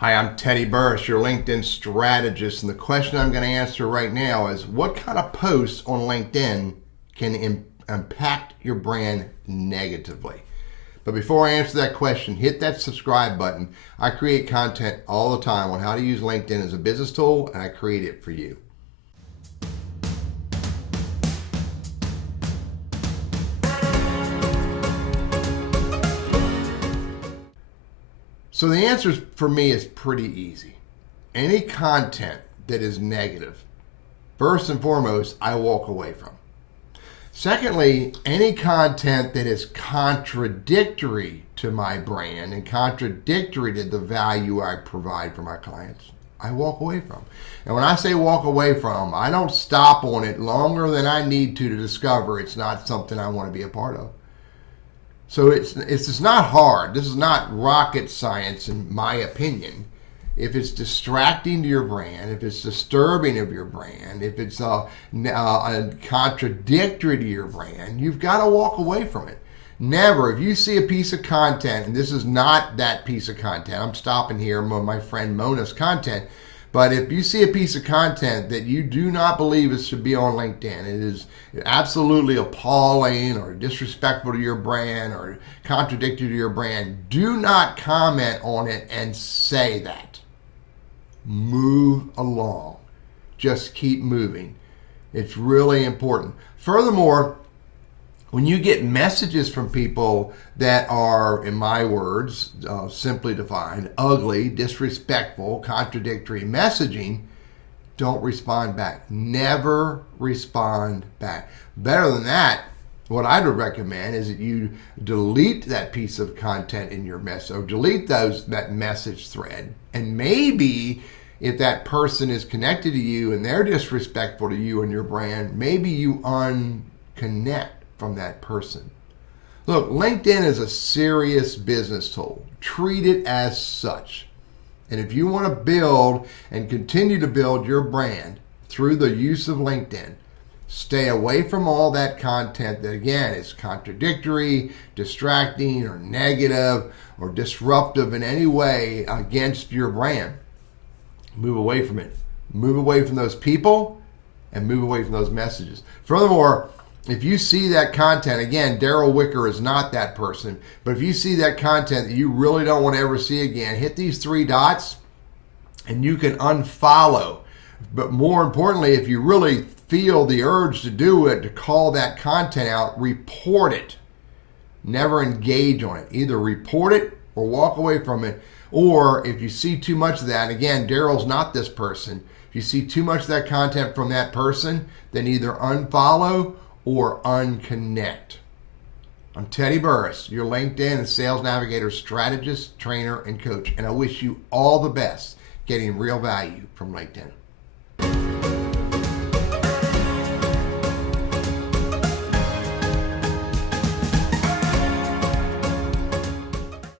Hi, I'm Teddy Burriss, your LinkedIn strategist, and the question I'm going to answer right now is what kind of posts on LinkedIn can impact your brand negatively? But before I answer that question, hit that subscribe button. I create content all the time on how to use LinkedIn as a business tool, and I create it for you. So the answer for me is pretty easy. Any content that is negative, first and foremost, I walk away from. Secondly, any content that is contradictory to my brand and contradictory to the value I provide for my clients, I walk away from. And when I say walk away from, I don't stop on it longer than I need to discover it's not something I want to be a part of. So it's not hard. This is not rocket science, in my opinion. If it's distracting to your brand, if it's disturbing of your brand, if it's contradictory to your brand, you've got to walk away from it. Never. If you see a piece of content, and this is not that piece of content, I'm stopping here on my friend Mona's content, but if you see a piece of content that you do not believe it should be on LinkedIn, it is absolutely appalling or disrespectful to your brand or contradictory to your brand, do not comment on it and say that. Move along. Just keep moving. It's really important. Furthermore, when you get messages from people that are, in my words, simply defined, ugly, disrespectful, contradictory messaging, don't respond back. Never respond back. Better than that, what I would recommend is that you delete that piece of content in your message, or delete that message thread, and maybe if that person is connected to you and they're disrespectful to you and your brand, maybe you unconnect from that person. Look, LinkedIn is a serious business tool. Treat it as such. And if you want to build and continue to build your brand through the use of LinkedIn, stay away from all that content that, again, is contradictory, distracting, or negative, or disruptive in any way against your brand. Move away from it. Move away from those people and move away from those messages. Furthermore, if you see that content, again, Daryl Wicker is not that person, but if you see that content that you really don't want to ever see again, hit these three dots and you can unfollow. But more importantly, if you really feel the urge to do it, to call that content out, report it. Never engage on it. Either report it or walk away from it. Or if you see too much of that, and again, Daryl's not this person, if you see too much of that content from that person, then either unfollow or unconnect. I'm Teddy Burriss, your LinkedIn and Sales Navigator strategist, trainer, and coach, and I wish you all the best getting real value from LinkedIn.